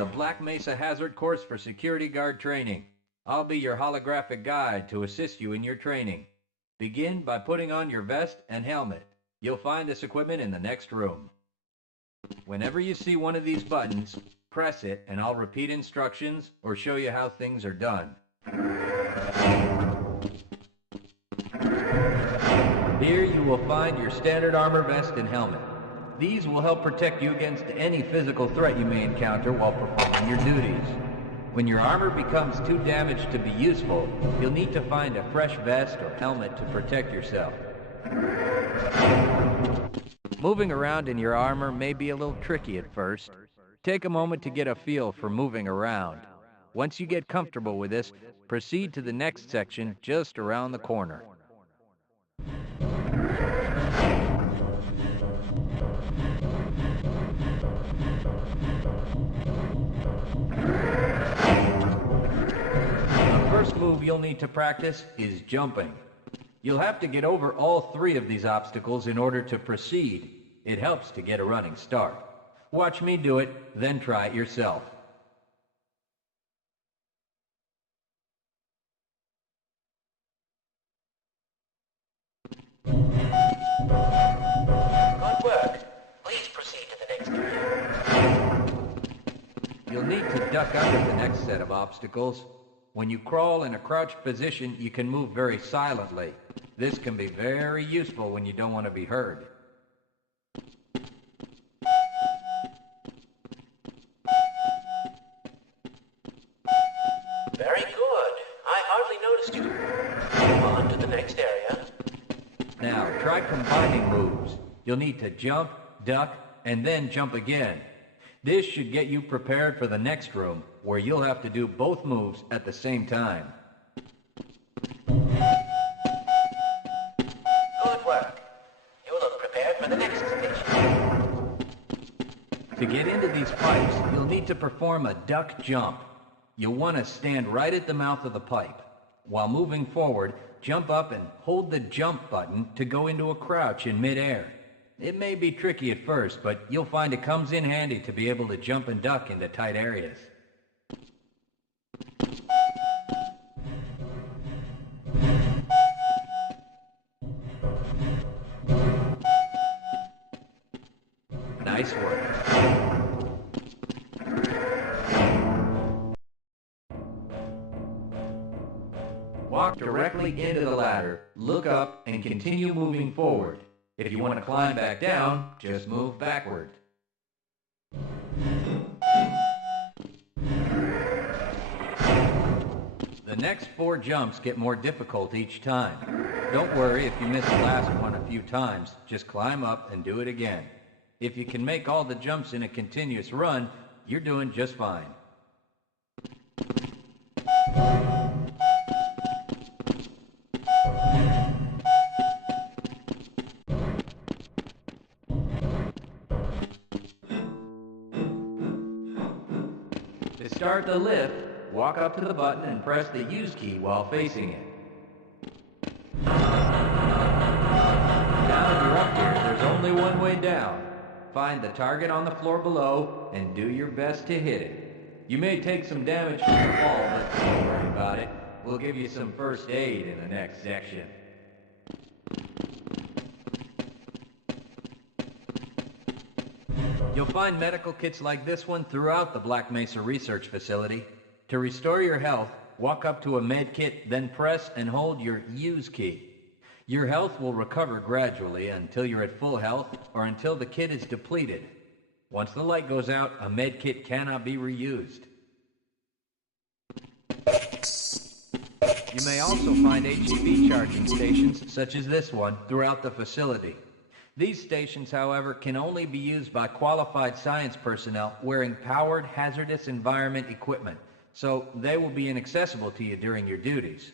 the Black Mesa Hazard Course for Security Guard Training. I'll be your holographic guide to assist you in your training. Begin by putting on your vest and helmet. You'll find this equipment in the next room. Whenever you see one of these buttons, press it and I'll repeat instructions or show you how things are done. Here you will find your standard armor vest and helmet. These will help protect you against any physical threat you may encounter while performing your duties. When your armor becomes too damaged to be useful, you'll need to find a fresh vest or helmet to protect yourself. Moving around in your armor may be a little tricky at first. Take a moment to get a feel for moving around. Once you get comfortable with this, proceed to the next section just around the corner. The first move you'll need to practice is jumping. You'll have to get over all three of these obstacles in order to proceed. It helps to get a running start. Watch me do it, then try it yourself. Good work. Please proceed to the next area. You'll need to duck under the next set of obstacles. When you crawl in a crouched position, you can move very silently. This can be very useful when you don't want to be heard. Very good. I hardly noticed you. Move on to the next area. Now, try combining moves. You'll need to jump, duck, and then jump again. This should get you prepared for the next room, where you'll have to do both moves at the same time. Good work. You look prepared for the next station. To get into these pipes, you'll need to perform a duck jump. You'll want to stand right at the mouth of the pipe. While moving forward, jump up and hold the jump button to go into a crouch in midair. It may be tricky at first, but you'll find it comes in handy to be able to jump and duck into tight areas. Nice work. Walk directly into the ladder, look up, and continue moving forward. If you want to climb back down, just move backward. The next 4 jumps get more difficult each time. Don't worry if you miss the last one a few times, just climb up and do it again. If you can make all the jumps in a continuous run, you're doing just fine. To start the lift, walk up to the button and press the use key while facing it. Now that you're up here, there's only one way down. Find the target on the floor below and do your best to hit it. You may take some damage from the fall, but don't worry about it. We'll give you some first aid in the next section. You'll find medical kits like this one throughout the Black Mesa Research Facility. To restore your health, walk up to a med kit, then press and hold your use key. Your health will recover gradually until you're at full health or until the kit is depleted. Once the light goes out, a med kit cannot be reused. You may also find HEV charging stations, such as this one, throughout the facility. These stations, however, can only be used by qualified science personnel wearing powered hazardous environment equipment, so they will be inaccessible to you during your duties.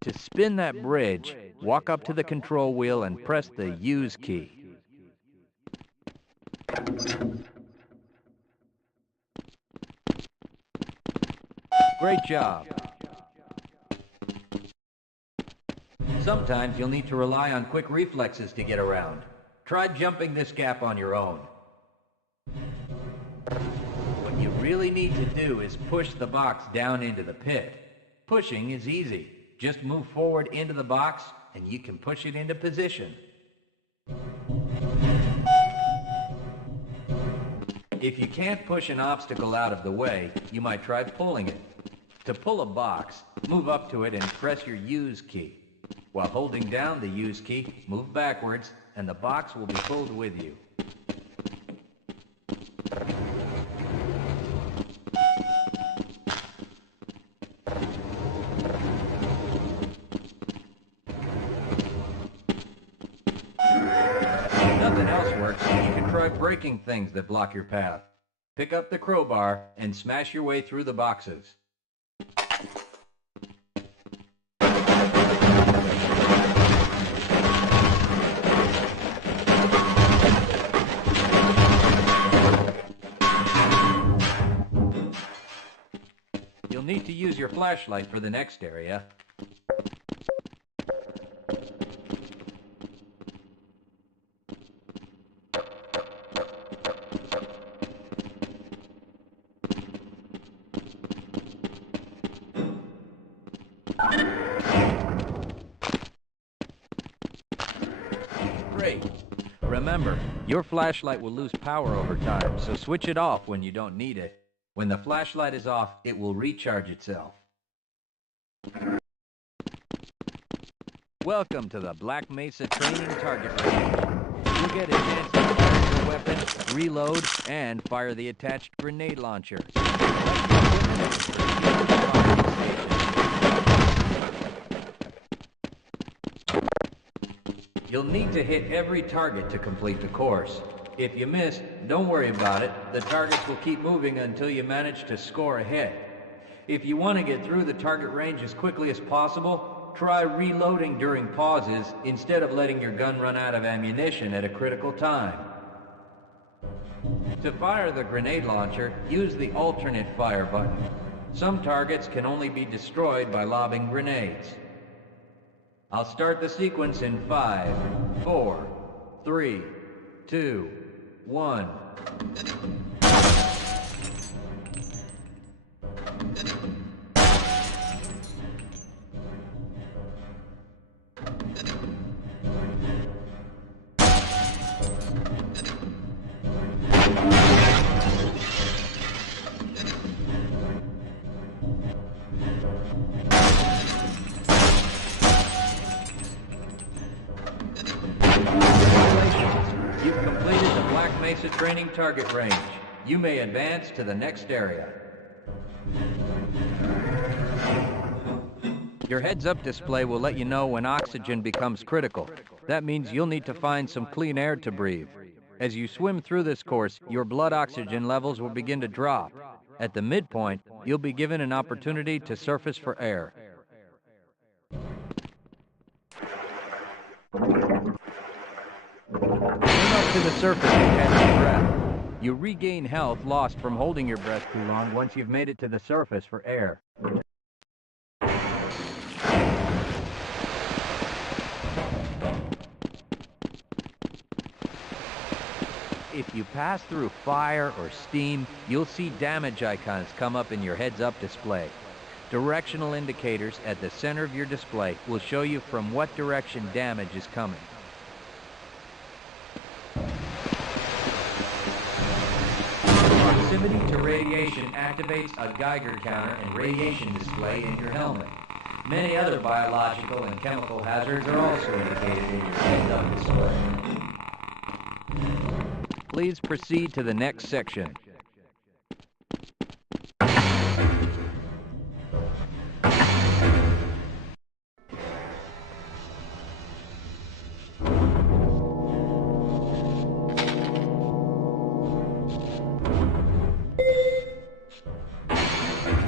To spin that bridge, walk up to the control wheel and press the use key. Great job. Sometimes you'll need to rely on quick reflexes to get around. Try jumping this gap on your own. What you really need to do is push the box down into the pit. Pushing is easy. Just move forward into the box and you can push it into position. If you can't push an obstacle out of the way, you might try pulling it. To pull a box, move up to it and press your use key. While holding down the use key, move backwards and the box will be pulled with you. If nothing else works, you can try breaking things that block your path. Pick up the crowbar and smash your way through the boxes. You'll need to use your flashlight for the next area. Great. Remember, your flashlight will lose power over time, so switch it off when you don't need it. When the flashlight is off, it will recharge itself. Welcome to the Black Mesa Training Target Range. You'll get a chance to fire your weapon, reload, and fire the attached grenade launcher. You'll need to hit every target to complete the course. If you miss, don't worry about it. The targets will keep moving until you manage to score a hit. If you want to get through the target range as quickly as possible, try reloading during pauses instead of letting your gun run out of ammunition at a critical time. To fire the grenade launcher, use the alternate fire button. Some targets can only be destroyed by lobbing grenades. I'll start the sequence in 5, 4, 3, 2, 1. You've completed the Black Mesa Training Target Range. You may advance to the next area. Your heads-up display will let you know when oxygen becomes critical. That means you'll need to find some clean air to breathe. As you swim through this course, your blood oxygen levels will begin to drop. At the midpoint, you'll be given an opportunity to surface for air. Swim up to the surface and catch your breath. You regain health lost from holding your breath too long once you've made it to the surface for air. If you pass through fire or steam, you'll see damage icons come up in your heads-up display. Directional indicators at the center of your display will show you from what direction damage is coming. Proximity to radiation activates a Geiger counter and radiation display in your helmet. Many other biological and chemical hazards are also indicated in your heads-up display. Please proceed to the next section.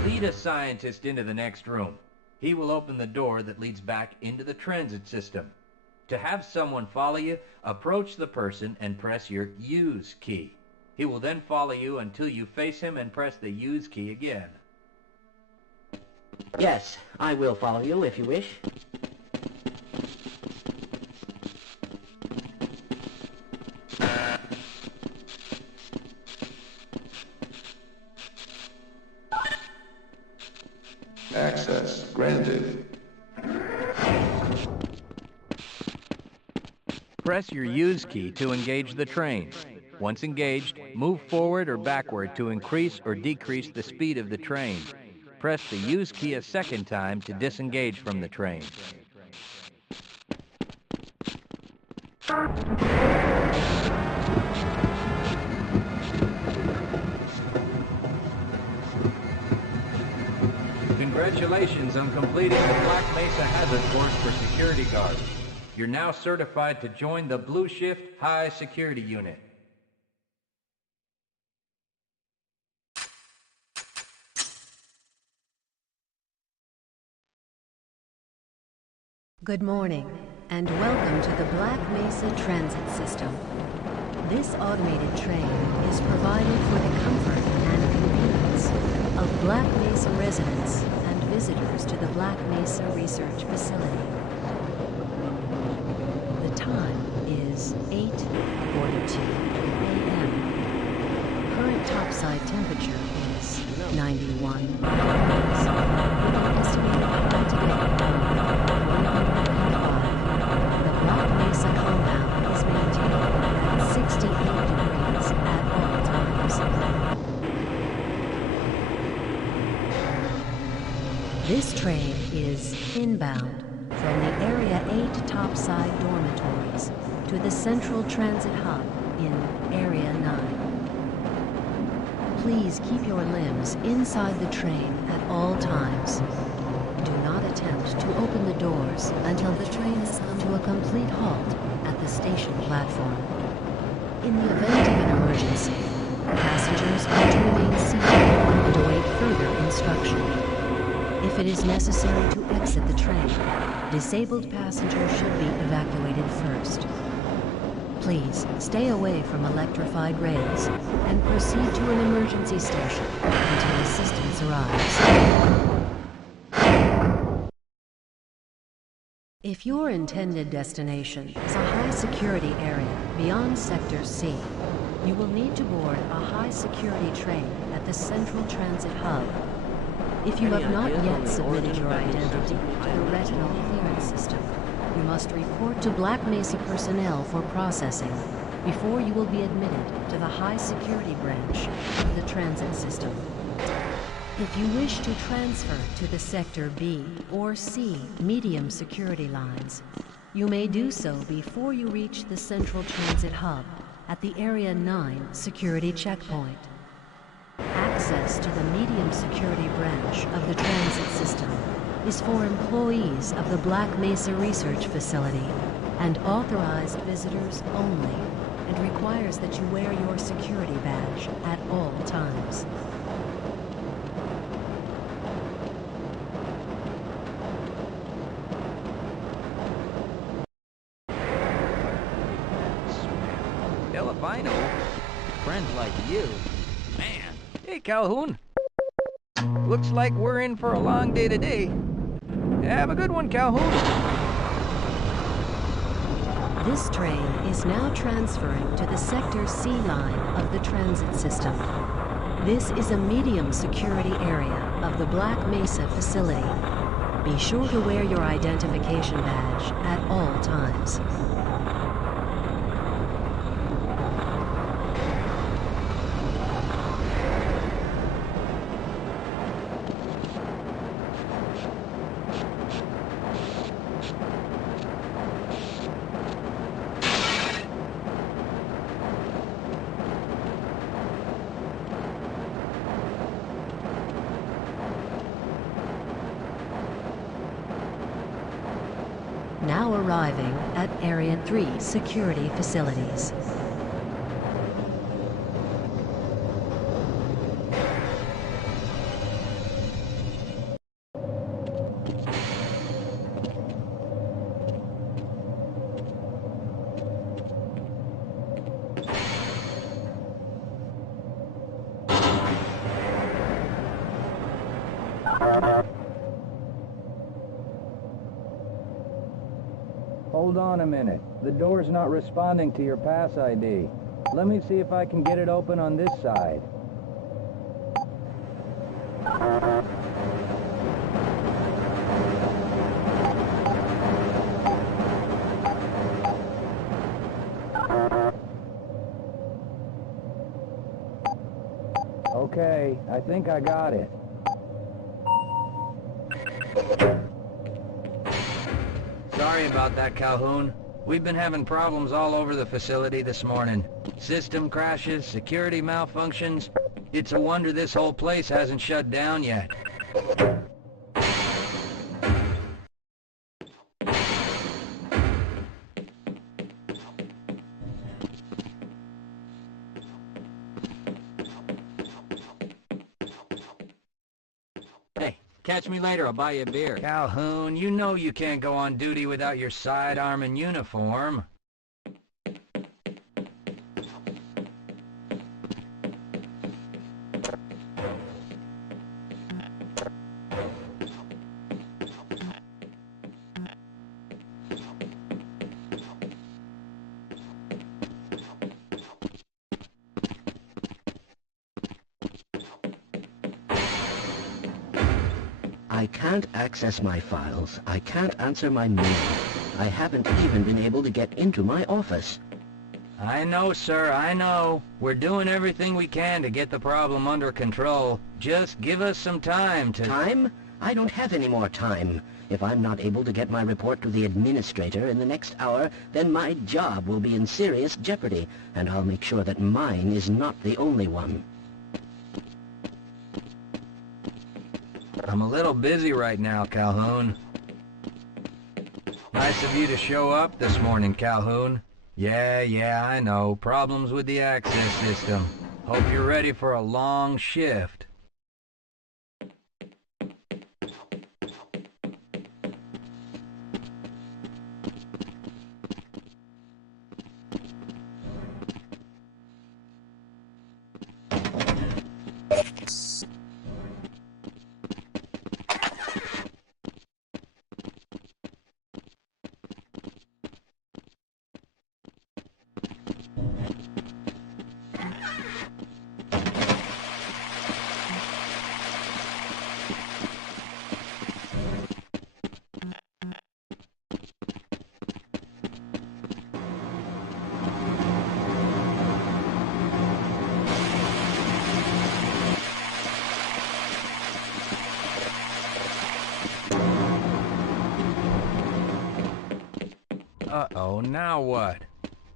Lead a scientist into the next room. He will open the door that leads back into the transit system. To have someone follow you, approach the person and press your use key. He will then follow you until you face him and press the use key again. Yes, I will follow you if you wish. Access granted. Press your use key to engage the train. Once engaged, move forward or backward to increase or decrease the speed of the train. Press the use key a second time to disengage from the train. Congratulations on completing the Black Mesa Hazard course for security guards. You're now certified to join the Blue Shift High Security Unit. Good morning, and welcome to the Black Mesa Transit System. This automated train is provided for the comfort and convenience of Black Mesa residents and visitors to the Black Mesa Research Facility. The time is 8:42 a.m. Current topside temperature is 91 degrees, with an estimated high today of 105. The Black Mesa compound is maintained at 68 degrees at all times. This train is inbound from the Area 8 topside dormitories to the Central Transit Hub in Area 9. Please keep your limbs inside the train at all times. Do not attempt to open the doors until the train has come to a complete halt at the station platform. In the event of an emergency, passengers are to remain seated and await further instruction. If it is necessary to exit the train, disabled passengers should be evacuated first. Please stay away from electrified rails and proceed to an emergency station until assistance arrives. If your intended destination is a high-security area beyond Sector C, you will need to board a high-security train at the Central Transit Hub. If you have not yet submitted your identity to the retinal clearance system, you must report to Black Mesa personnel for processing before you will be admitted to the high-security branch of the transit system. If you wish to transfer to the Sector B or C medium security lines, you may do so before you reach the Central Transit Hub at the Area 9 security checkpoint. Access to the medium security branch of the transit system is for employees of the Black Mesa Research Facility and authorized visitors only, and requires that you wear your security badge at all times. Delphino? Friends like you? Man. Hey, Calhoun. Looks like we're in for a long day today. Have a good one, Calhoun. This train is now transferring to the Sector C line of the transit system. This is a medium security area of the Black Mesa facility. Be sure to wear your identification badge at all times. Now arriving at Area 3 security facilities. Hold on a minute. The door's not responding to your pass ID. Let me see if I can get it open on this side. Okay, I think I got it. Sorry about that, Calhoun. We've been having problems all over the facility this morning. System crashes, security malfunctions. It's a wonder this whole place hasn't shut down yet. Hey, catch me later, I'll buy you a beer. Calhoun, you know you can't go on duty without your sidearm and uniform. I can't access my files. I can't answer my mail. I haven't even been able to get into my office. I know, sir, I know. We're doing everything we can to get the problem under control. Just give us some time to... Time? I don't have any more time. If I'm not able to get my report to the administrator in the next hour, then my job will be in serious jeopardy, and I'll make sure that mine is not the only one. I'm a little busy right now, Calhoun. Nice of you to show up this morning, Calhoun. Yeah, I know. Problems with the access system. Hope you're ready for a long shift. Uh-oh, now what?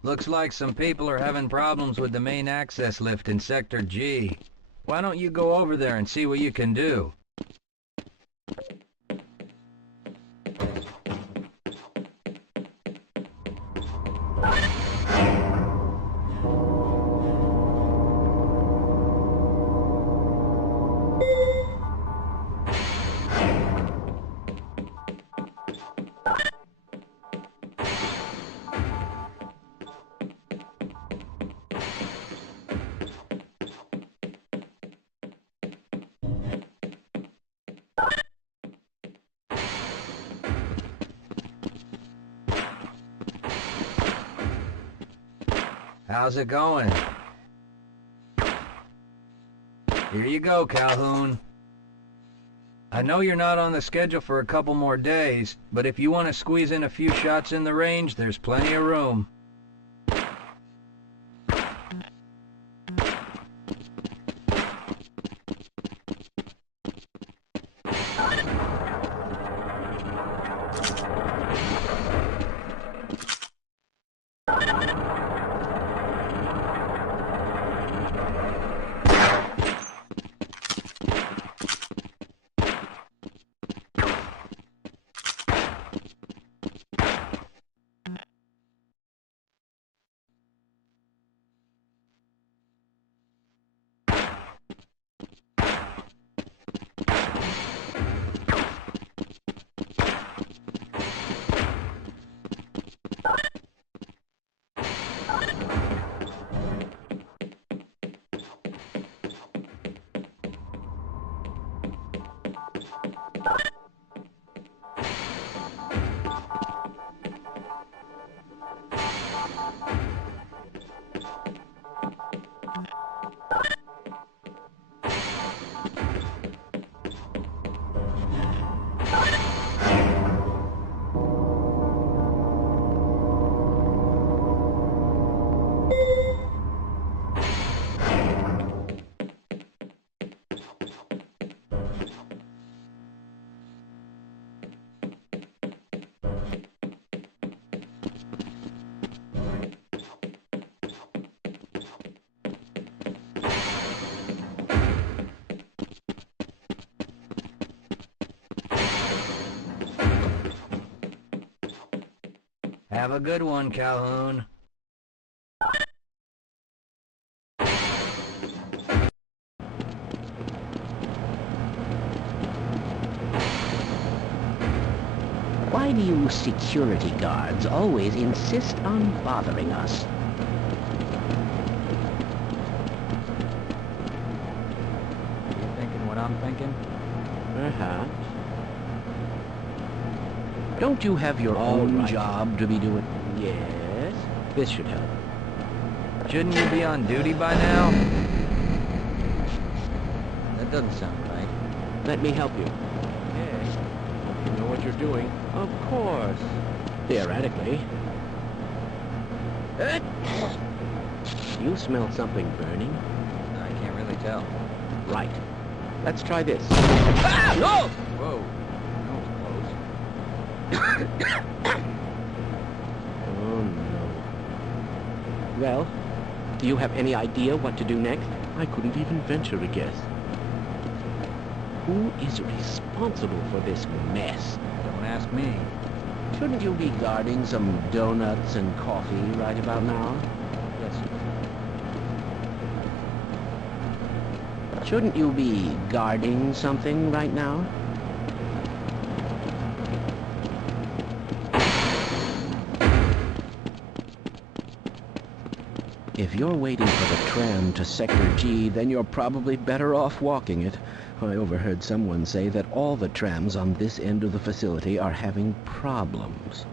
Looks like some people are having problems with the main access lift in Sector G. Why don't you go over there and see what you can do? How's it going? Here you go, Calhoun. I know you're not on the schedule for a couple more days, but if you want to squeeze in a few shots in the range, there's plenty of room. Have a good one, Calhoun. Why do you security guards always insist on bothering us? Are you thinking what I'm thinking? Perhaps. Don't you have your own job to be doing? Yes. This should help. Shouldn't you be on duty by now? That doesn't sound right. Let me help you. Okay. Hope you know what you're doing. Of course. Theoretically. You smell something burning? I can't really tell. Right. Let's try this. Ah! No! Whoa. That was close. Oh, no. Well, do you have any idea what to do next? I couldn't even venture a guess. Who is responsible for this mess? Don't ask me. Shouldn't you be guarding some donuts and coffee right about now? Yes, sir. Shouldn't you be guarding something right now? If you're waiting for the tram to Sector G, then you're probably better off walking it. I overheard someone say that all the trams on this end of the facility are having problems.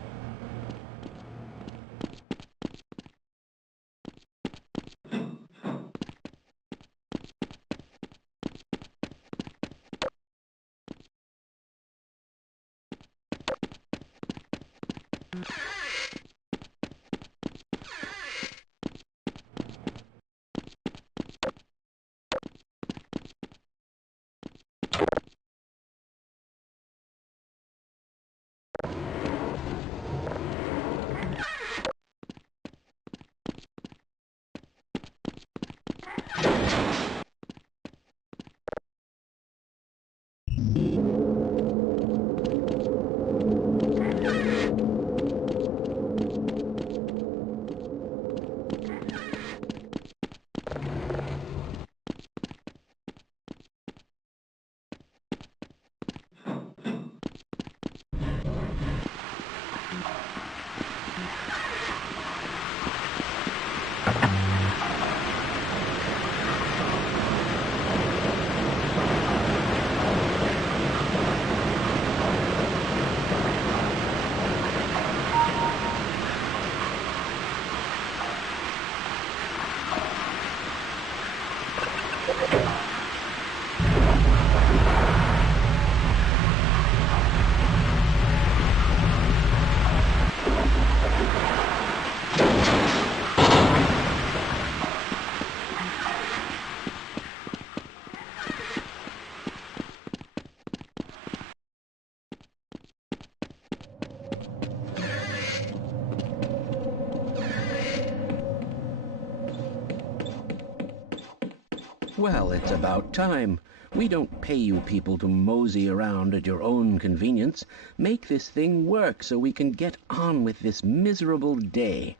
Well, it's about time. We don't pay you people to mosey around at your own convenience. Make this thing work so we can get on with this miserable day.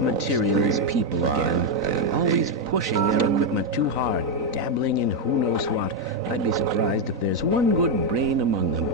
Materials people again, always pushing their equipment too hard, dabbling in who knows what. I'd be surprised if there's one good brain among them.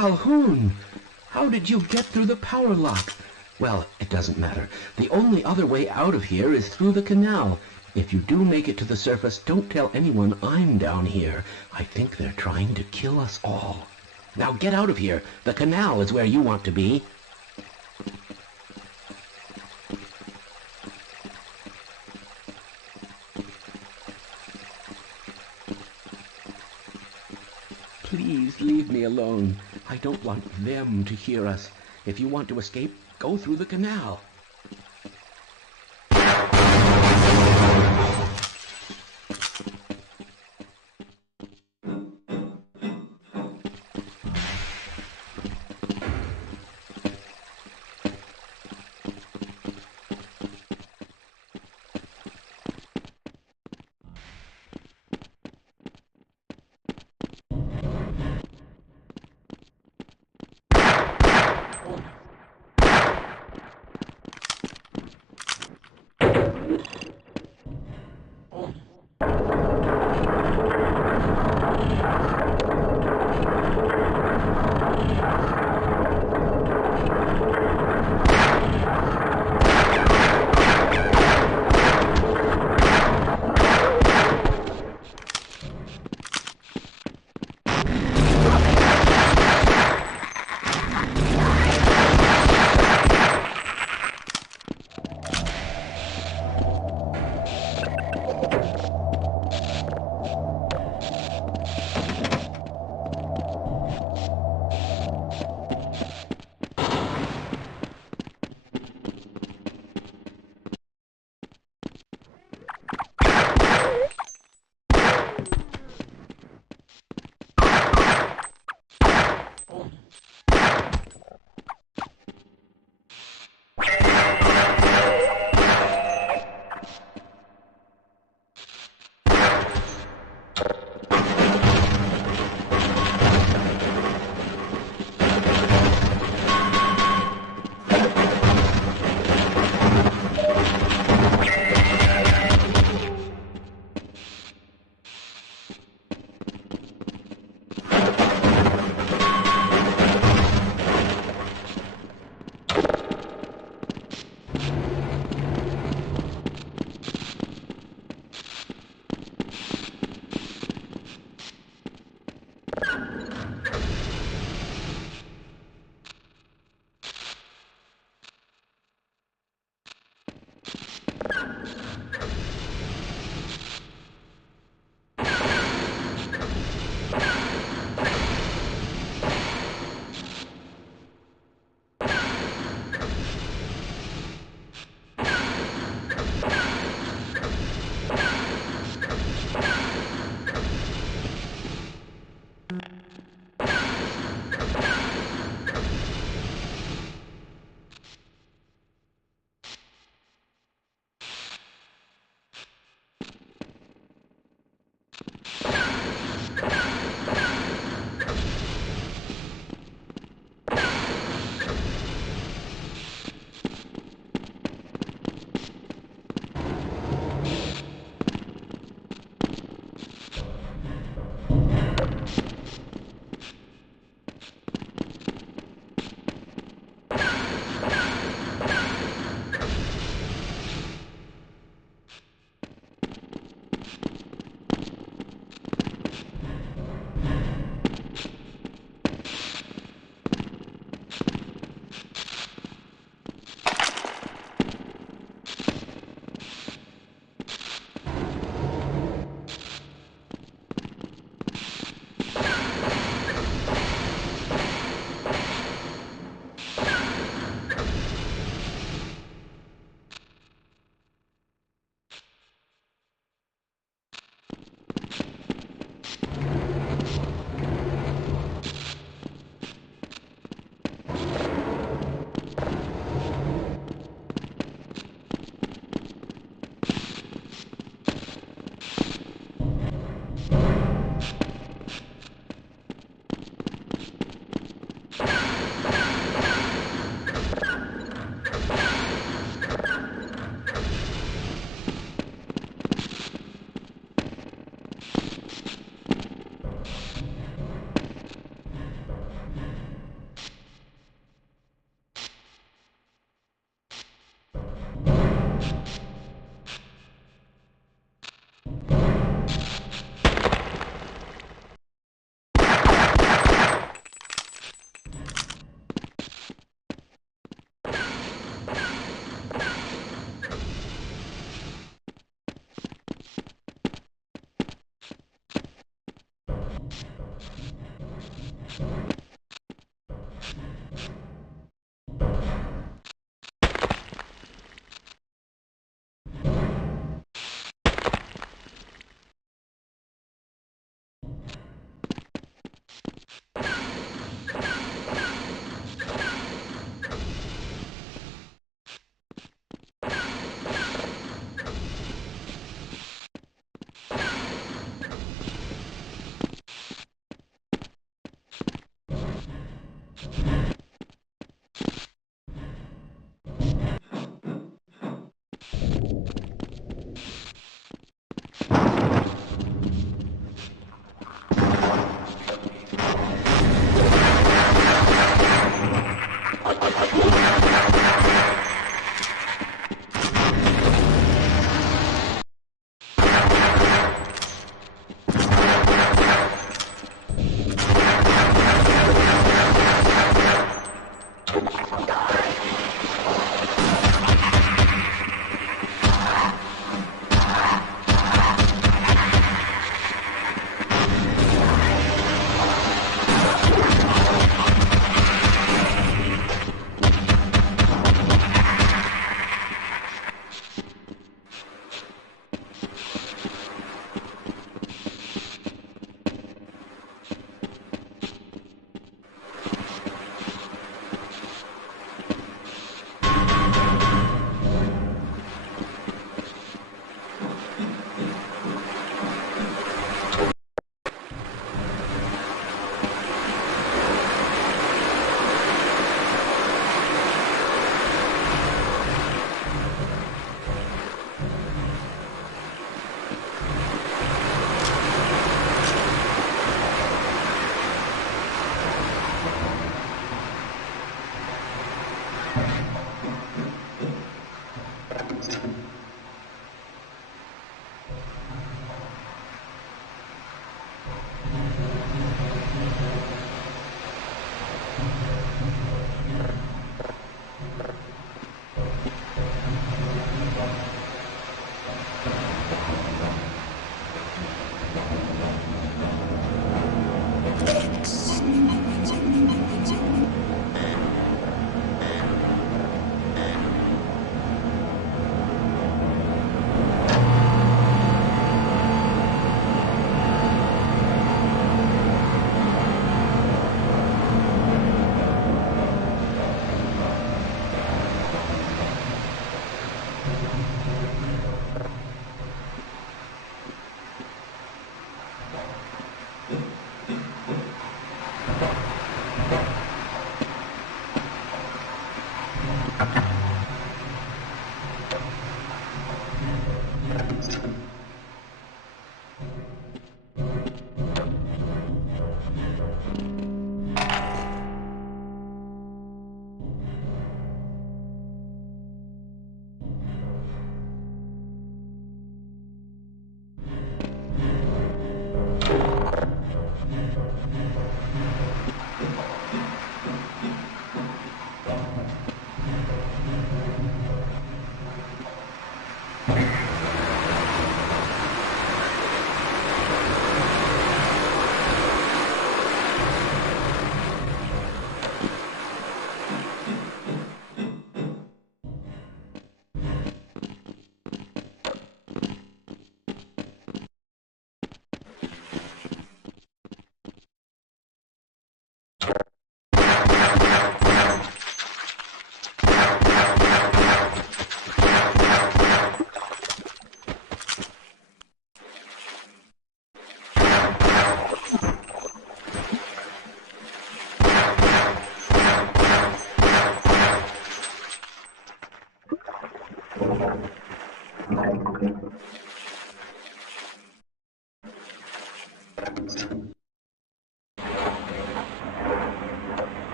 Calhoun! How did you get through the power lock? Well, it doesn't matter. The only other way out of here is through the canal. If you do make it to the surface, don't tell anyone I'm down here. I think they're trying to kill us all. Now get out of here. The canal is where you want to be. Please leave me alone. I don't want them to hear us. If you want to escape, go through the canal.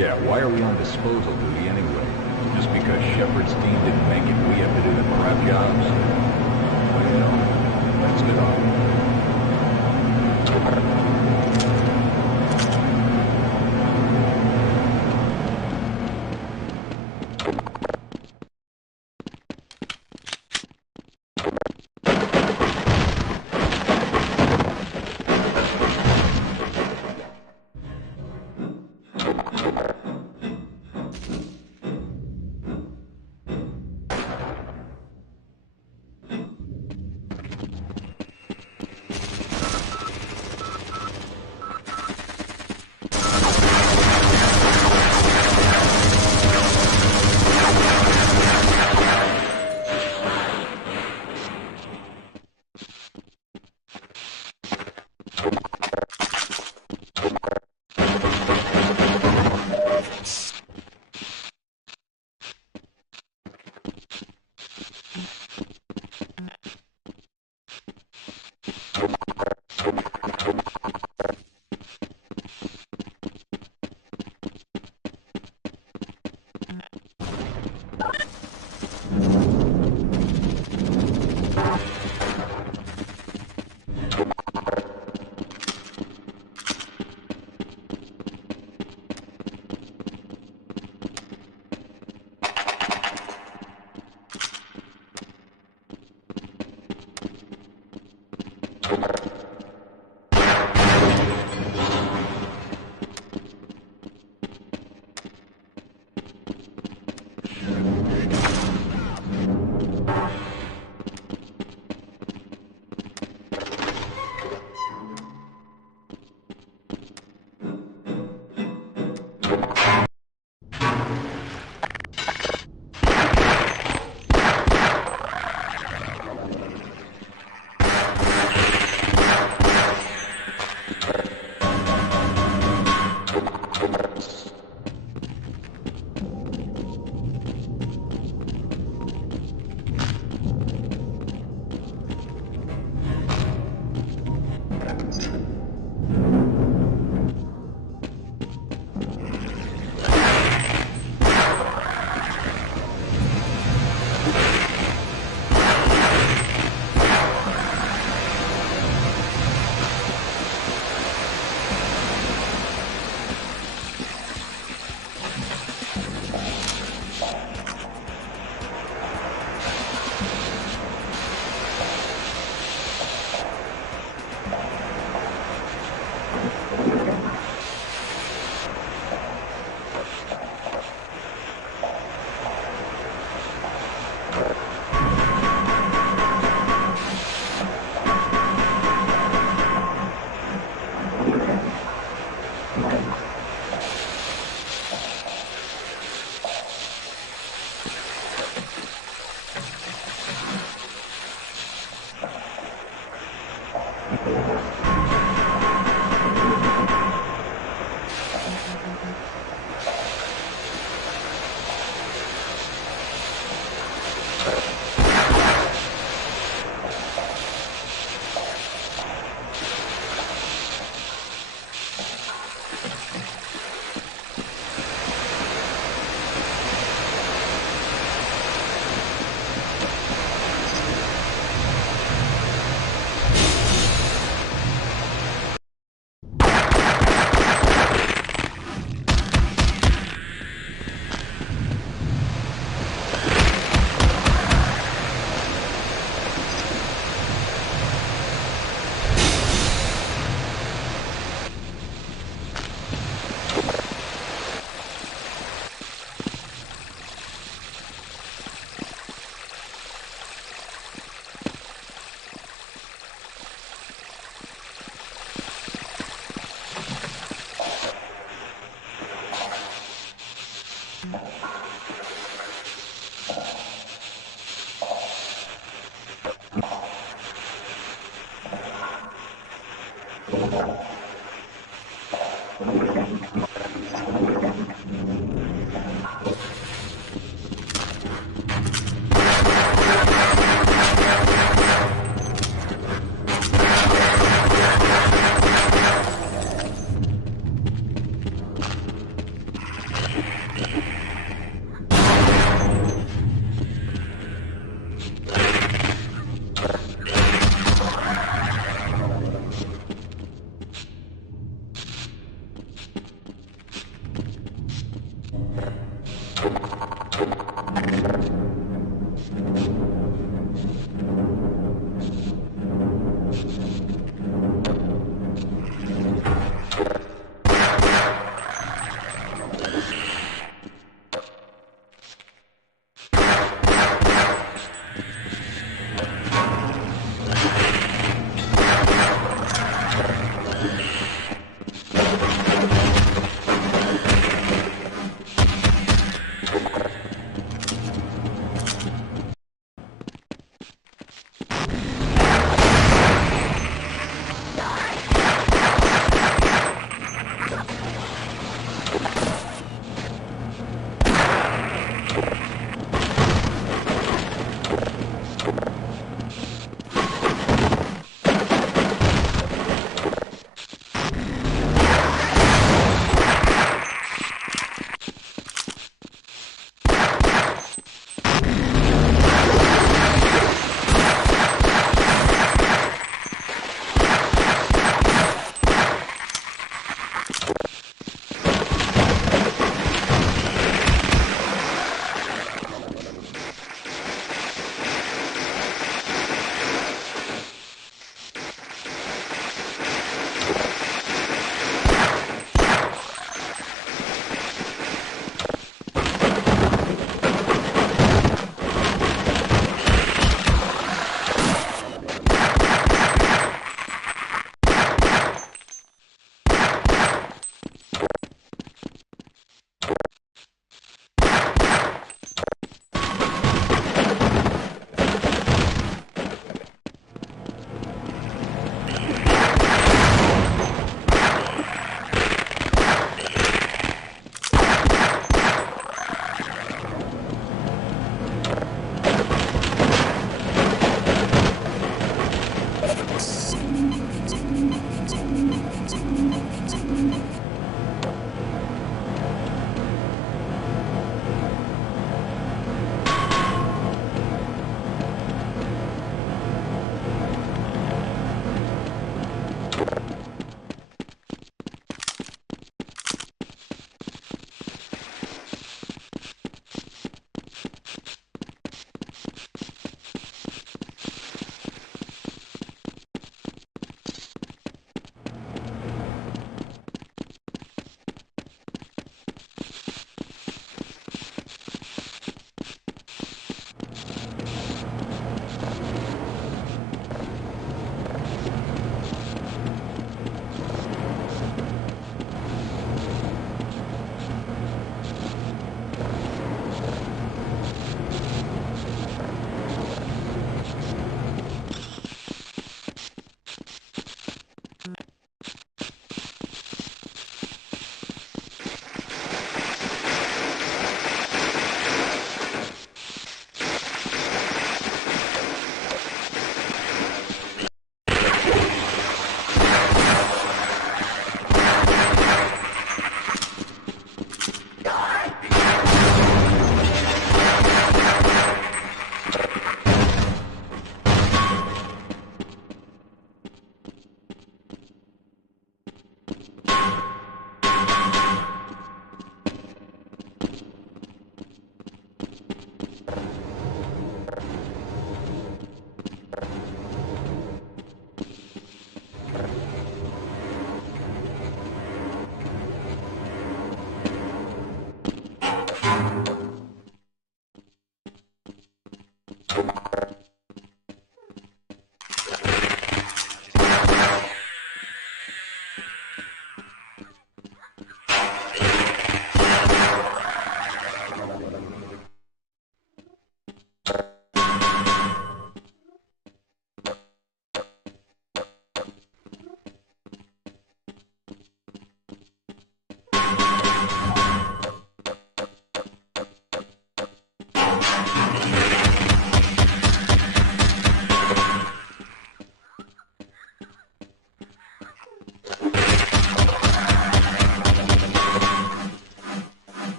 Yeah, why are we on disposal duty anyway? Just because Shepard's team didn't make it, we have to do the prep jobs? Well, let's get on.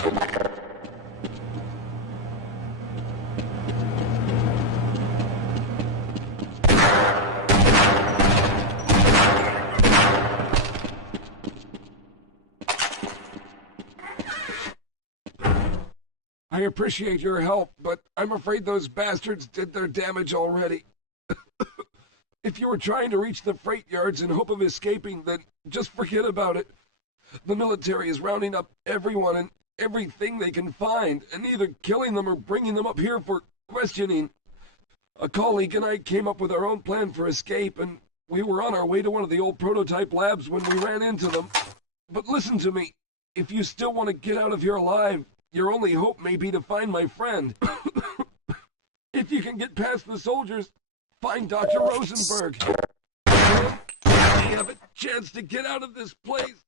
I appreciate your help, but I'm afraid those bastards did their damage already. If you were trying to reach the freight yards in hope of escaping, then just forget about it. The military is rounding up everyone and everything they can find, and either killing them or bringing them up here for questioning. A colleague and I came up with our own plan for escape, and we were on our way to one of the old prototype labs when we ran into them. But listen to me. If you still want to get out of here alive, your only hope may be to find my friend. If you can get past the soldiers, find Dr. Rosenberg. Then we have a chance to get out of this place.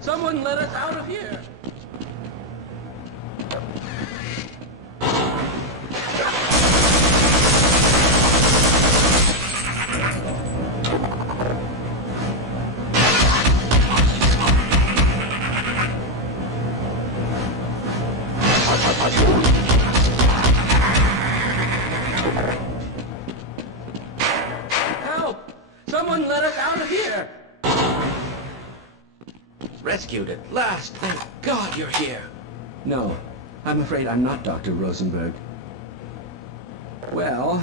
Someone let us out of here! Help! Someone let us out of here! Rescued at last! Thank God you're here! No, I'm afraid I'm not Dr. Rosenberg. Well,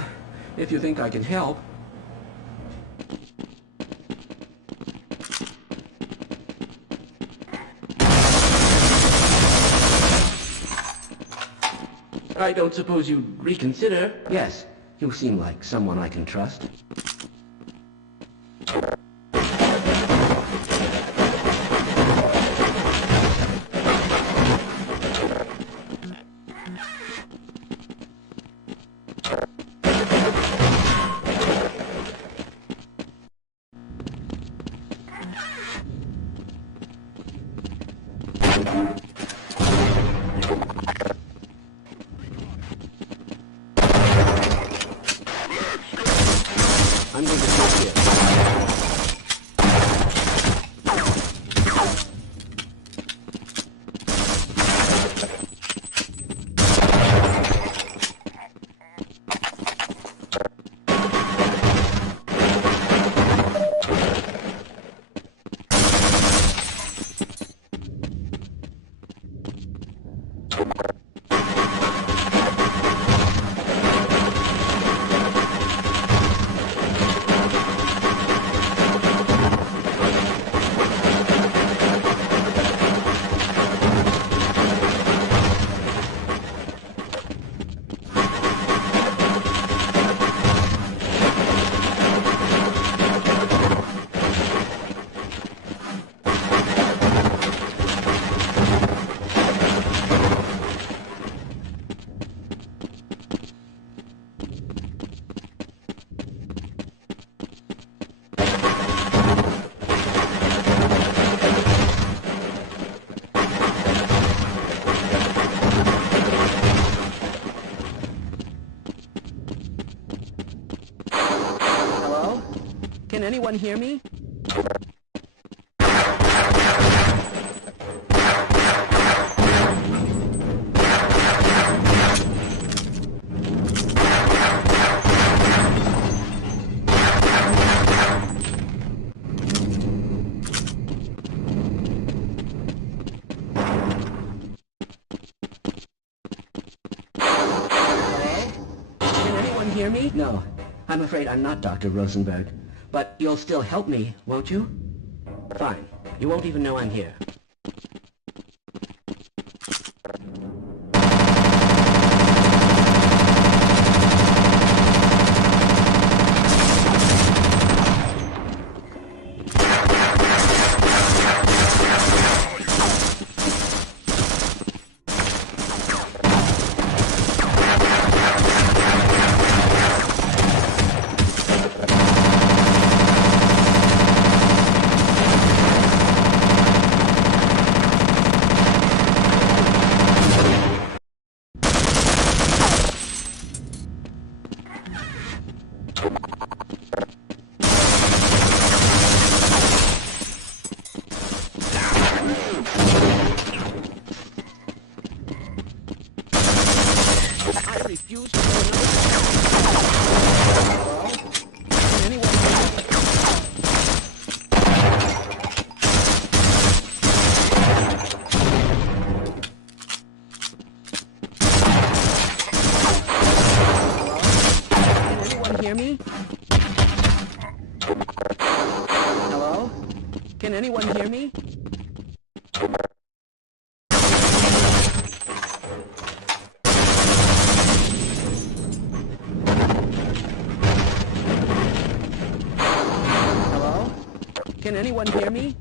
if you think I can help... I don't suppose you'd reconsider? Yes, you seem like someone I can trust. I'm going to stop here. Can anyone hear me? Can anyone hear me? No, I'm afraid I'm not Dr. Rosenberg. But you'll still help me, won't you? Fine. You won't even know I'm here. I refuse to go another step. Hello? Can anyone hear me? Hear me? Hello? Can anyone hear me? Hello? Can anyone hear me?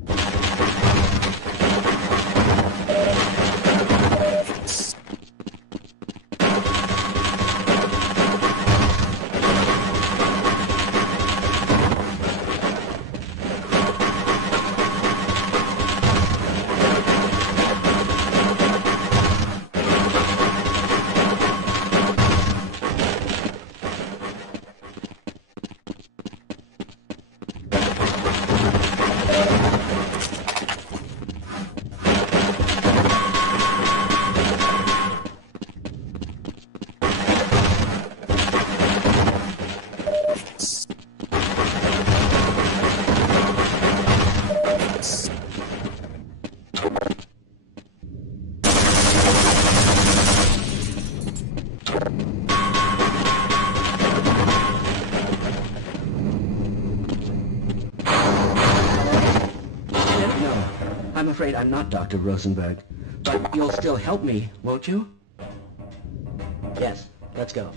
I'm afraid I'm not Dr. Rosenberg, but you'll still help me, won't you? Yes, let's go.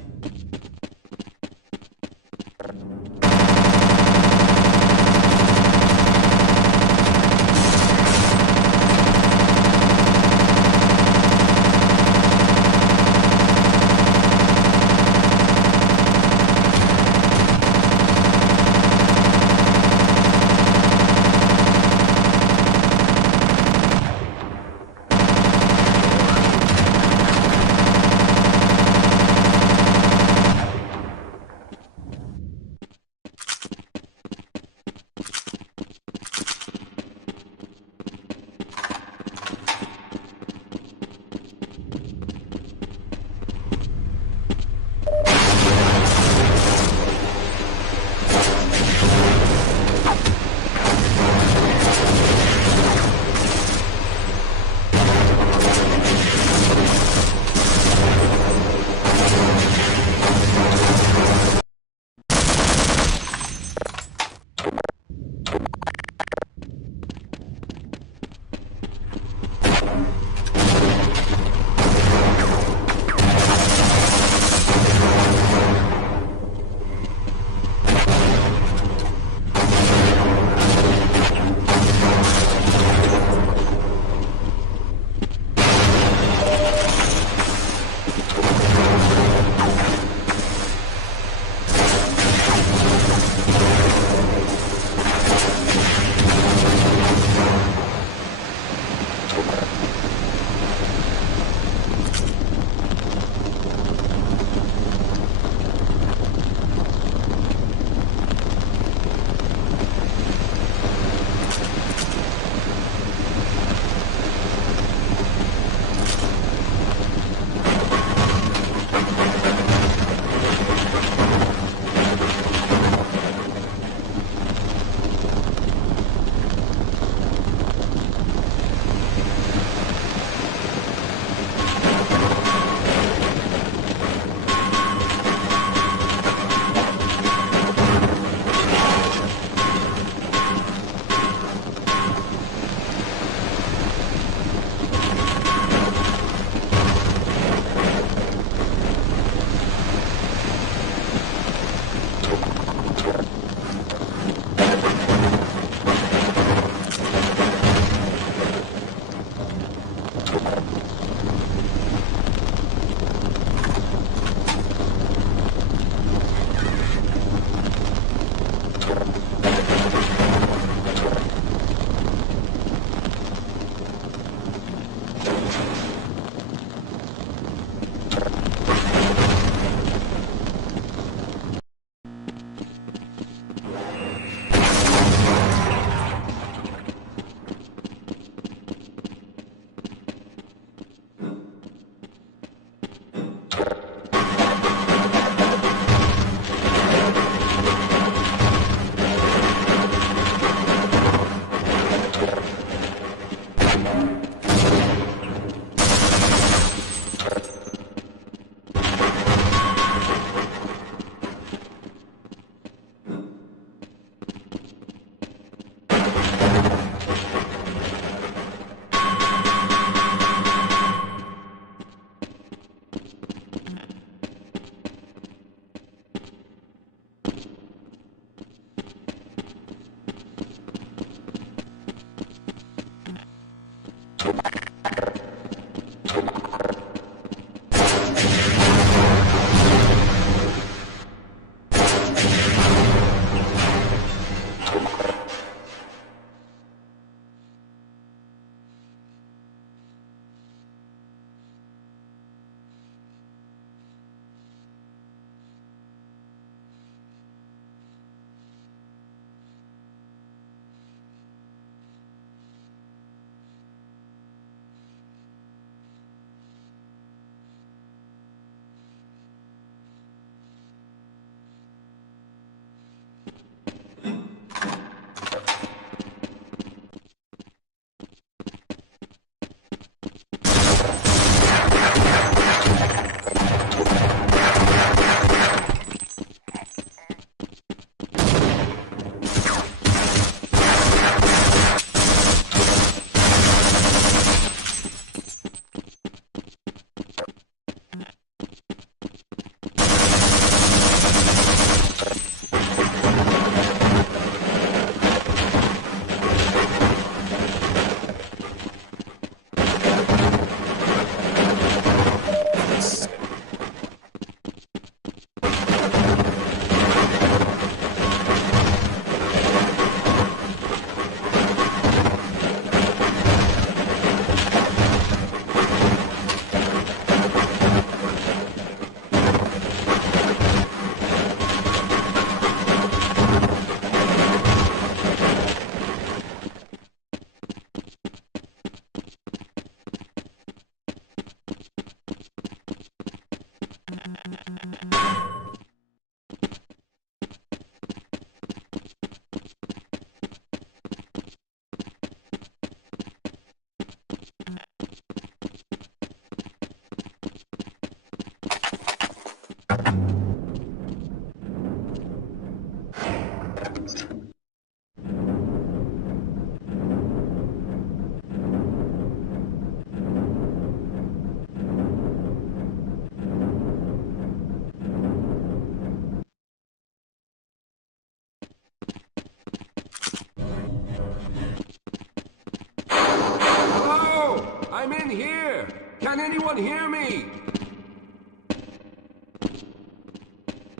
I'm in here! Can anyone hear me?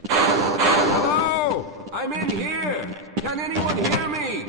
Hello? I'm in here! Can anyone hear me?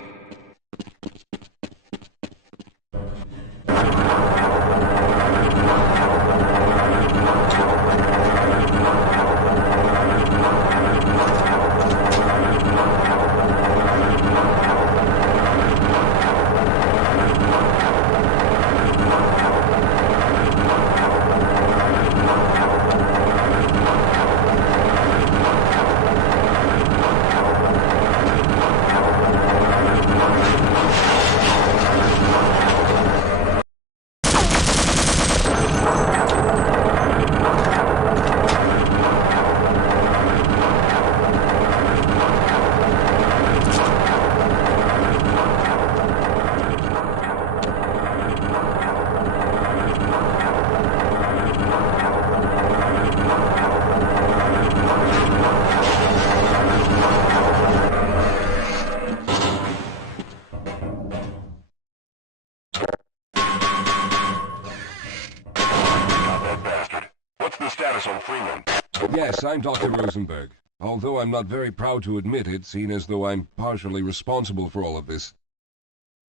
Yes, I'm Dr. Rosenberg, although I'm not very proud to admit it, seeing as though I'm partially responsible for all of this.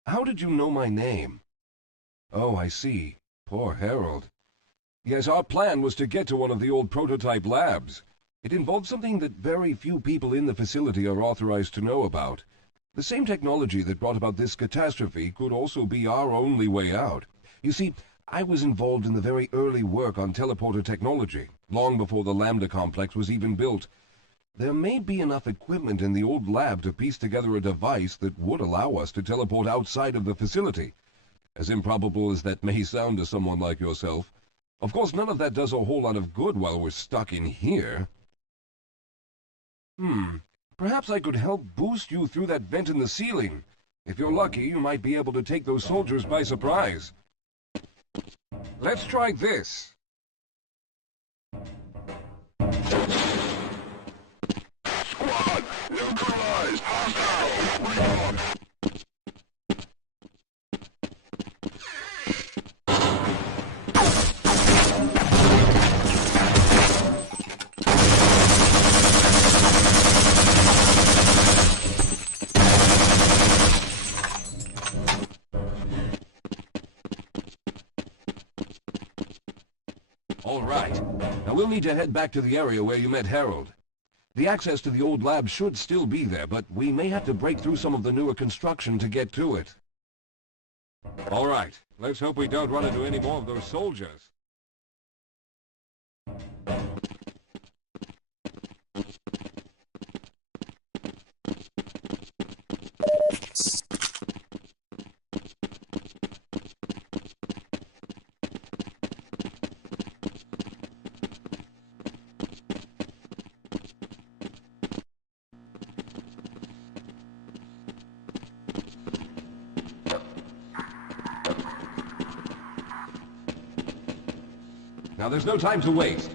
How did you know my name? Oh, I see. Poor Harold. Yes, our plan was to get to one of the old prototype labs. It involved something that very few people in the facility are authorized to know about. The same technology that brought about this catastrophe could also be our only way out. You see, I was involved in the very early work on teleporter technology, long before the Lambda complex was even built. There may be enough equipment in the old lab to piece together a device that would allow us to teleport outside of the facility. As improbable as that may sound to someone like yourself. Of course, none of that does a whole lot of good while we're stuck in here. Perhaps I could help boost you through that vent in the ceiling. If you're lucky, you might be able to take those soldiers by surprise. Let's try this. Squad, neutralized, hostile, reload. All right. Now we'll need to head back to the area where you met Harold. The access to the old lab should still be there, but we may have to break through some of the newer construction to get to it. All right. Let's hope we don't run into any more of those soldiers. Now there's no time to waste.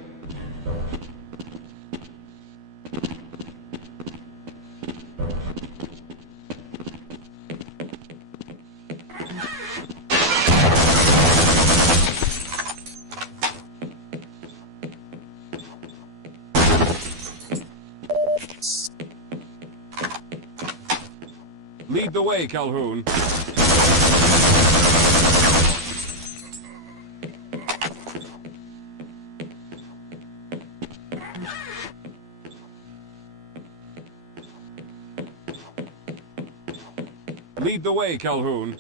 Lead the way, Calhoun. Lead the way, Calhoun.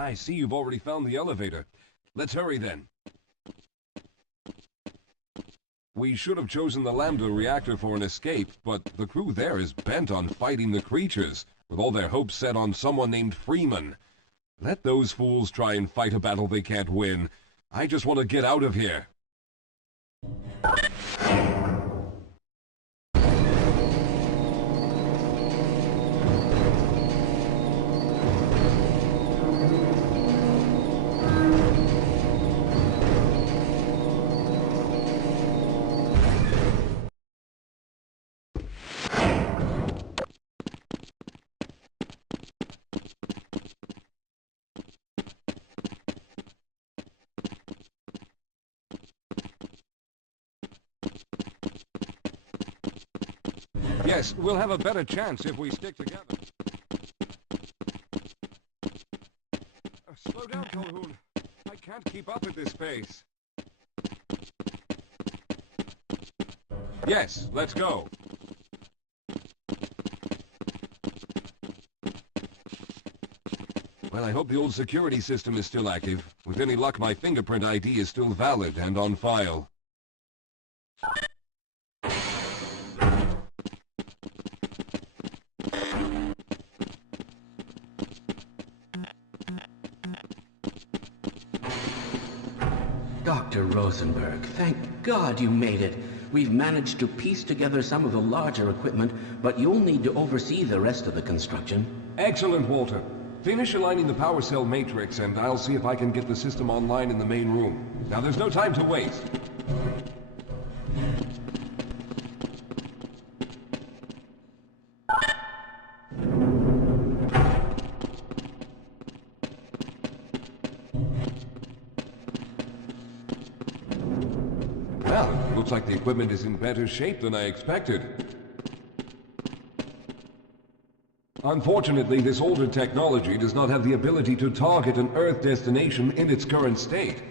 I see you've already found the elevator. Let's hurry then. We should have chosen the Lambda reactor for an escape, but the crew there is bent on fighting the creatures, with all their hopes set on someone named Freeman. Let those fools try and fight a battle they can't win. I just want to get out of here. Yes, we'll have a better chance if we stick together. Slow down, Calhoun. I can't keep up at this pace. Yes, let's go. Well, I hope the old security system is still active. With any luck, my fingerprint ID is still valid and on file. Dr. Rosenberg, thank God you made it. We've managed to piece together some of the larger equipment, but you'll need to oversee the rest of the construction. Excellent, Walter. Finish aligning the power cell matrix, and I'll see if I can get the system online in the main room. Now, there's no time to waste. Well, it looks like the equipment is in better shape than I expected. Unfortunately, this older technology does not have the ability to target an Earth destination in its current state.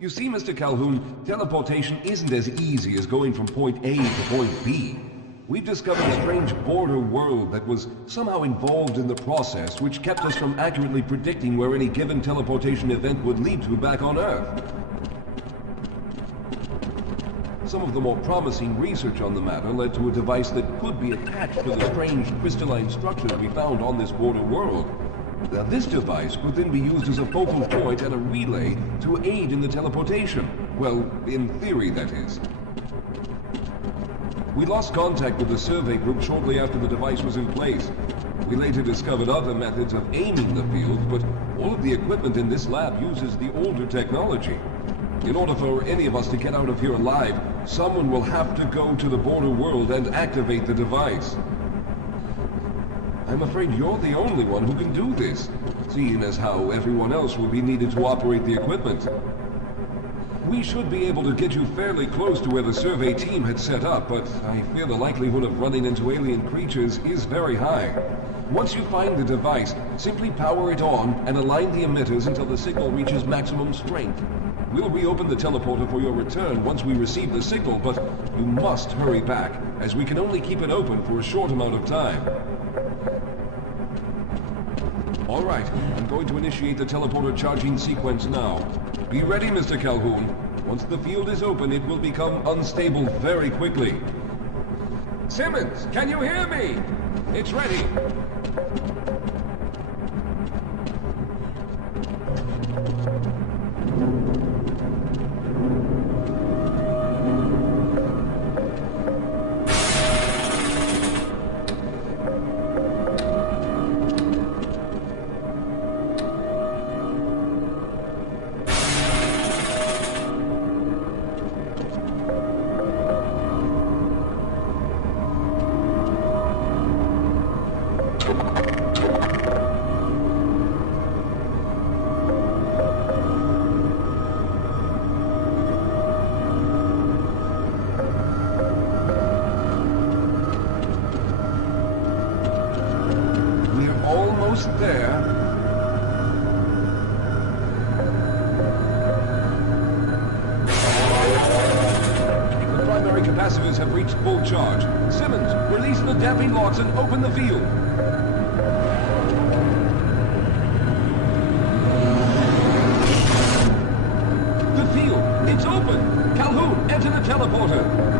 You see, Mr. Calhoun, teleportation isn't as easy as going from point A to point B. We've discovered a strange border world that was somehow involved in the process, which kept us from accurately predicting where any given teleportation event would lead to back on Earth. Some of the more promising research on the matter led to a device that could be attached to the strange crystalline structures we found on this border world. Now, this device could then be used as a focal point and a relay to aid in the teleportation. Well, in theory, that is. We lost contact with the survey group shortly after the device was in place. We later discovered other methods of aiming the field, but all of the equipment in this lab uses the older technology. In order for any of us to get out of here alive, someone will have to go to the border world and activate the device. I'm afraid you're the only one who can do this, seeing as how everyone else will be needed to operate the equipment. We should be able to get you fairly close to where the survey team had set up, but I fear the likelihood of running into alien creatures is very high. Once you find the device, simply power it on and align the emitters until the signal reaches maximum strength. We'll reopen the teleporter for your return once we receive the signal, but you must hurry back, as we can only keep it open for a short amount of time. All right, I'm going to initiate the teleporter charging sequence now. Be ready, Mr. Calhoun. Once the field is open, it will become unstable very quickly. Simmons, can you hear me? It's ready. There. The primary capacitors have reached full charge. Simmons, release the damping locks and open the field. teleporter.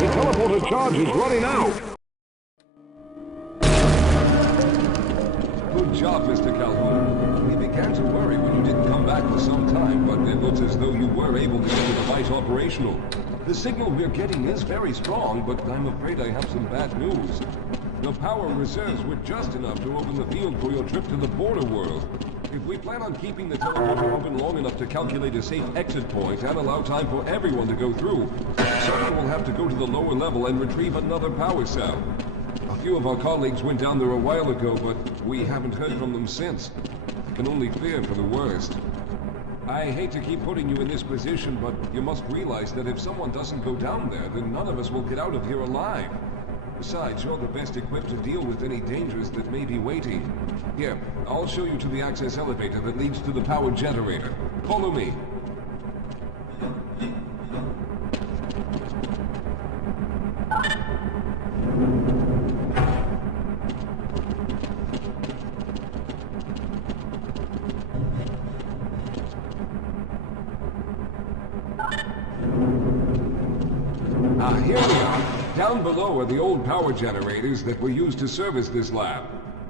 The teleporter charge is running out. Good job, Mr. Calhoun. We began to worry when you didn't come back for some time, but it looks as though you were able to get the device operational. The signal we're getting is very strong, but I'm afraid I have some bad news. The power reserves were just enough to open the field for your trip to the border world. If we plan on keeping the teleporter open long enough to calculate a safe exit point and allow time for everyone to go through, someone will have to go to the lower level and retrieve another power cell. A few of our colleagues went down there a while ago, but we haven't heard from them since. I can only fear for the worst. I hate to keep putting you in this position, but you must realize that if someone doesn't go down there, then none of us will get out of here alive. Besides, you're the best equipped to deal with any dangers that may be waiting. Here, I'll show you to the access elevator that leads to the power generator. Follow me. Here we are. Down below are the old power generators that were used to service this lab.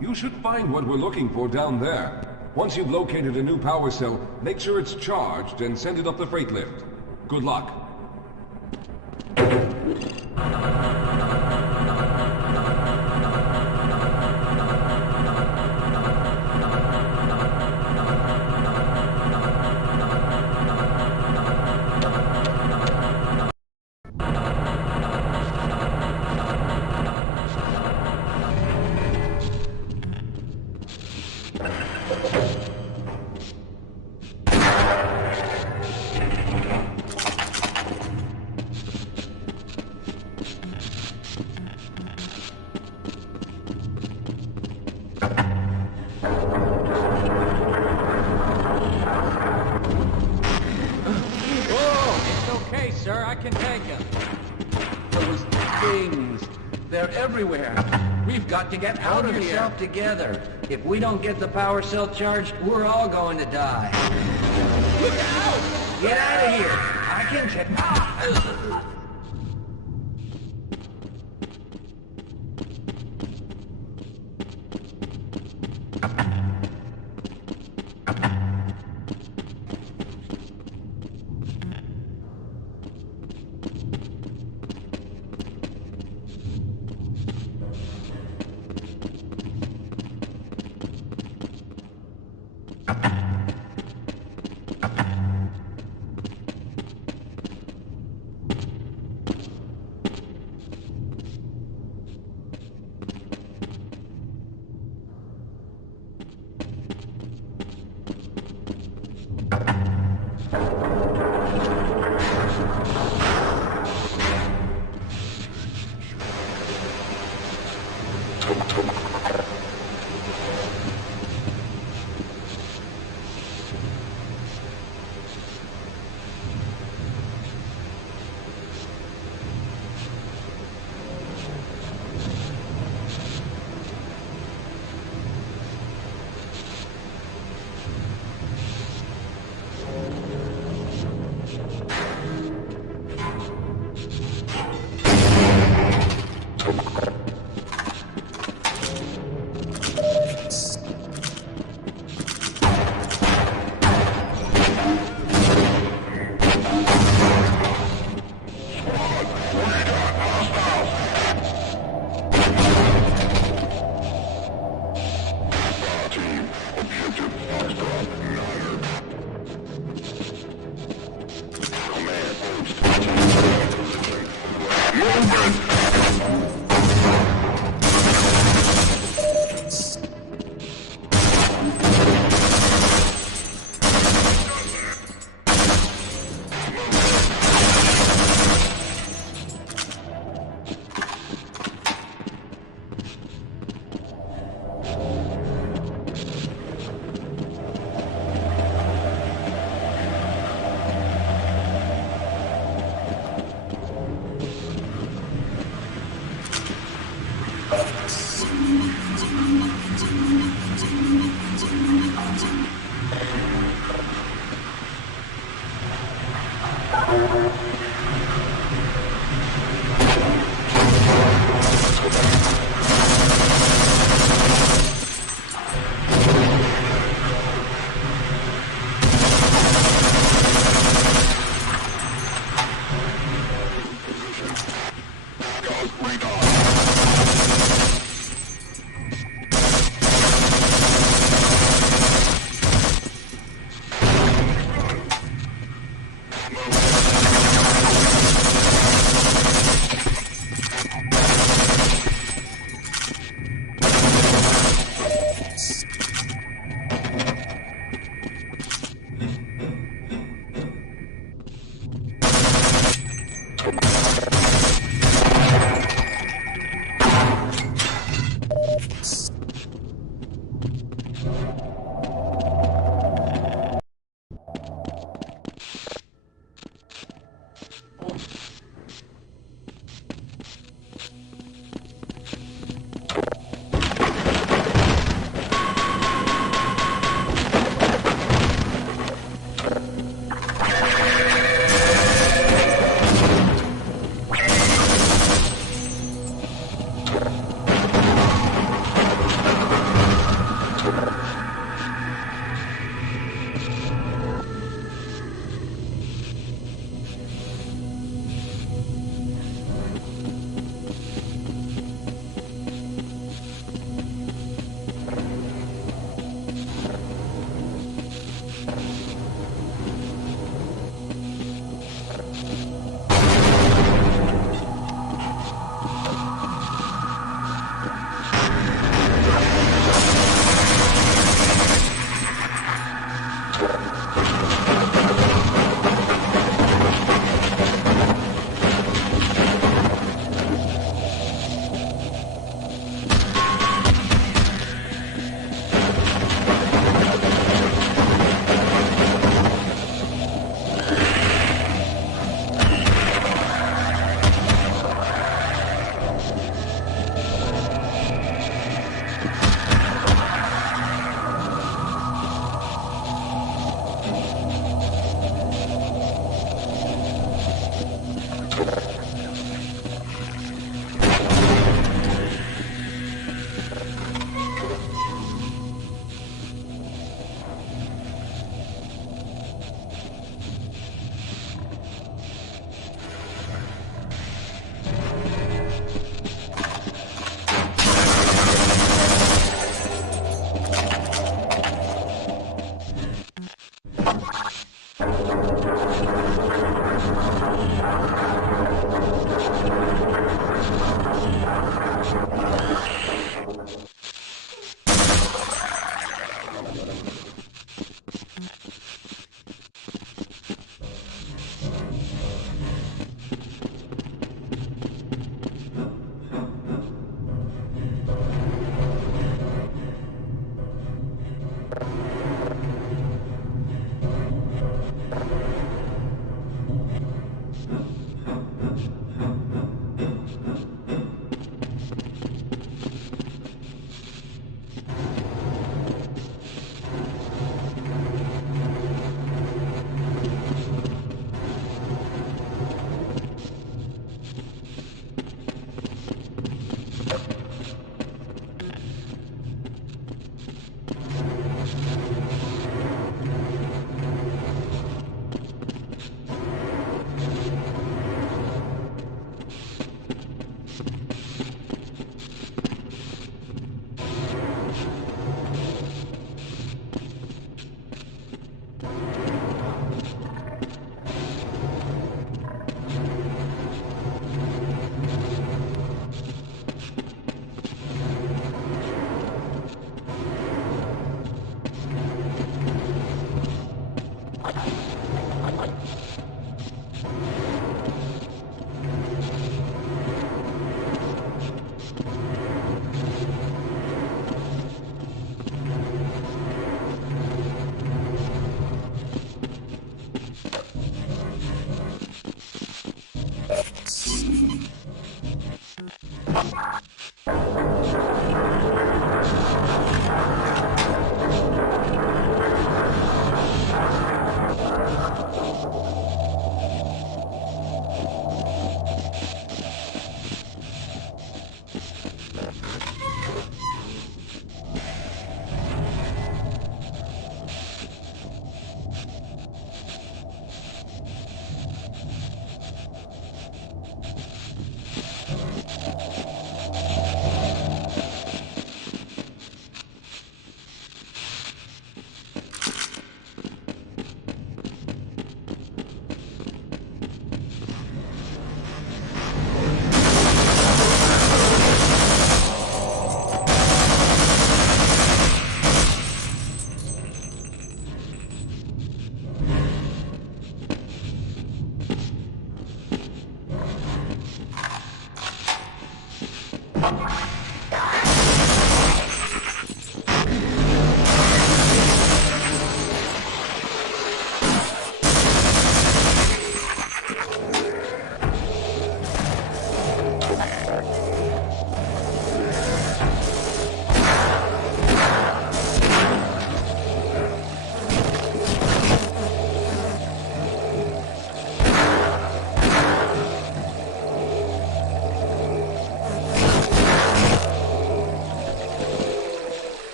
You should find what we're looking for down there. Once you've located a new power cell, make sure it's charged and send it up the freight lift. Good luck. Sir, I can take him. Those things, they're everywhere. We've got to get out Hold of here. yourself together. If we don't get the power cell charged, we're all going to die. Look out! Get out of here! I can take... Ah!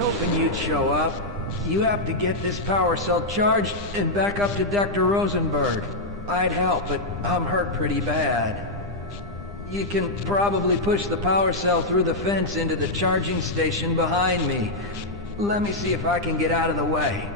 hoping you'd show up. You have to get this power cell charged and back up to Dr. Rosenberg. I'd help, but I'm hurt pretty bad. You can probably push the power cell through the fence into the charging station behind me. Let me see if I can get out of the way.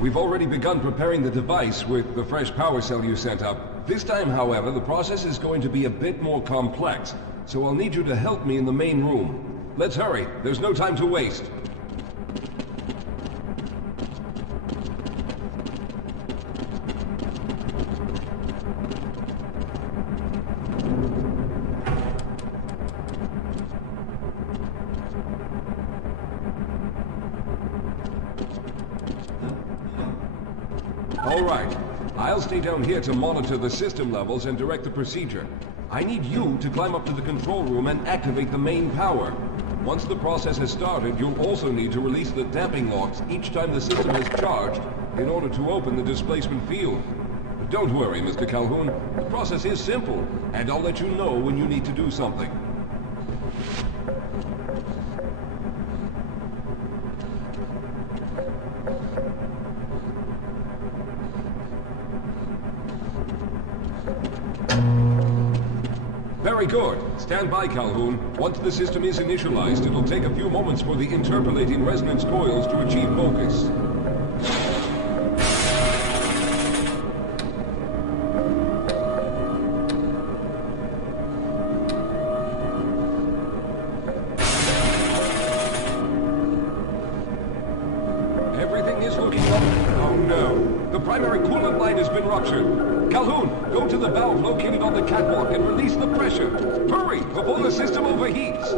We've already begun preparing the device with the fresh power cell you sent up. This time, however, the process is going to be a bit more complex, so I'll need you to help me in the main room. Let's hurry. There's no time to waste. All right. I'll stay down here to monitor the system levels and direct the procedure. I need you to climb up to the control room and activate the main power. Once the process has started, you'll also need to release the damping locks each time the system is charged in order to open the displacement field. Don't worry, Mr. Calhoun. The process is simple, and I'll let you know when you need to do something. Very good. Stand by, Calhoun. Once the system is initialized, it'll take a few moments for the interpolating resonance coils to achieve focus. Everything is looking up. Oh no. The primary coolant line has been ruptured. Calhoun, go to the valve located on the catwalk and release the pressure. Hurry, before the system overheats.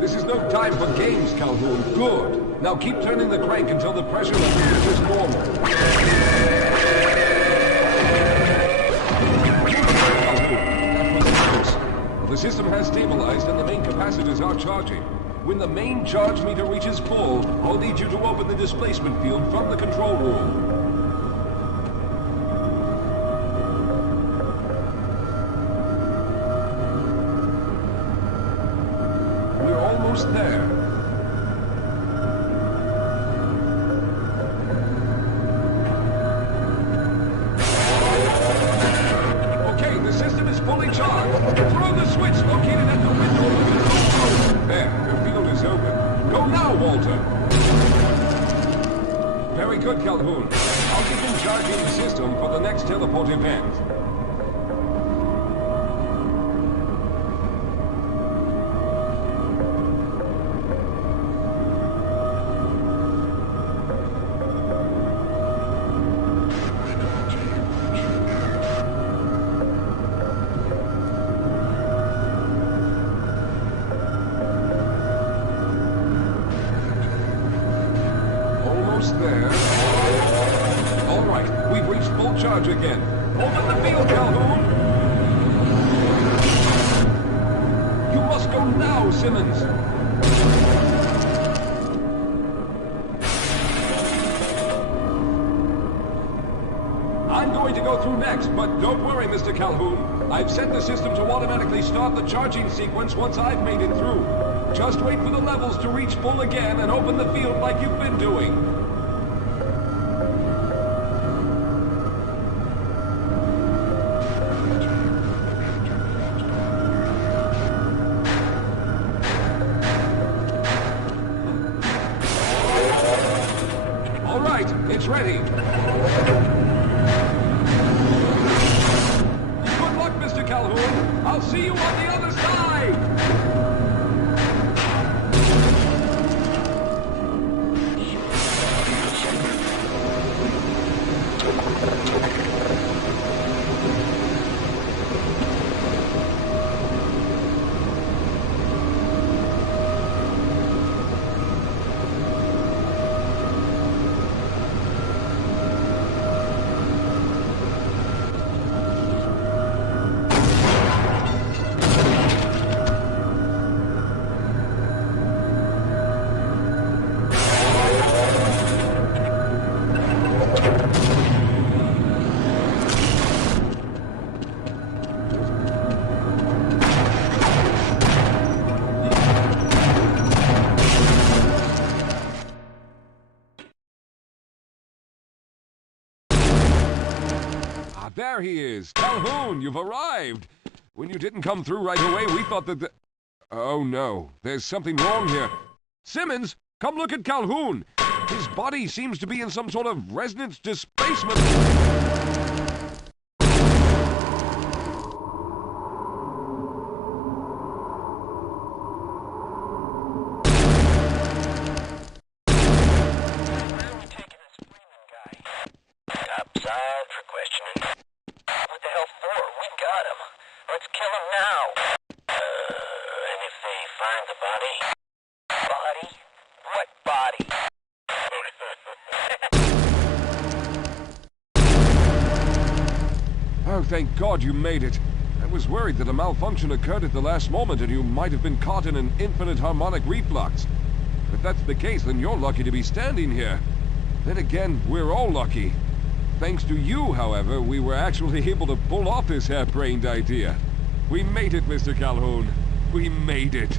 This is no time for games, Calhoun. Good. Now keep turning the crank until the pressure level reaches normal. Calhoun, that was close. The system has stabilized and the main capacitors are charging. When the main charge meter reaches full, I'll need you to open the displacement field from the control room. We're almost there. Okay, the system is fully charged. Throw the switch located at the window of the control room. There. Open. Go now, Walter! Very good, Calhoun. I'll begin charging the system for the next teleport event. Almost there. All right, we've reached full charge again. Open the field, Calhoun! You must go now, Simmons! I'm going to go through next, but don't worry, Mr. Calhoun. I've set the system to automatically start the charging sequence once I've made it through. Just wait for the levels to reach full again and open the field like you've been doing. All right, it's ready. Good luck, Mr. Calhoun. I'll see you on the other side. There he is. Calhoun, you've arrived. When you didn't come through right away, we thought that Oh no, there's something wrong here. Simmons, come look at Calhoun. His body seems to be in some sort of resonance displacement. Topside for questioning. What the hell for? We got him. Let's kill him now. And if they find the body? Body? What body? Oh, thank God you made it. I was worried that a malfunction occurred at the last moment and you might have been caught in an infinite harmonic reflux. If that's the case, then you're lucky to be standing here. Then again, we're all lucky. Thanks to you, however, we were actually able to pull off this harebrained idea. We made it, Mr. Calhoun. We made it.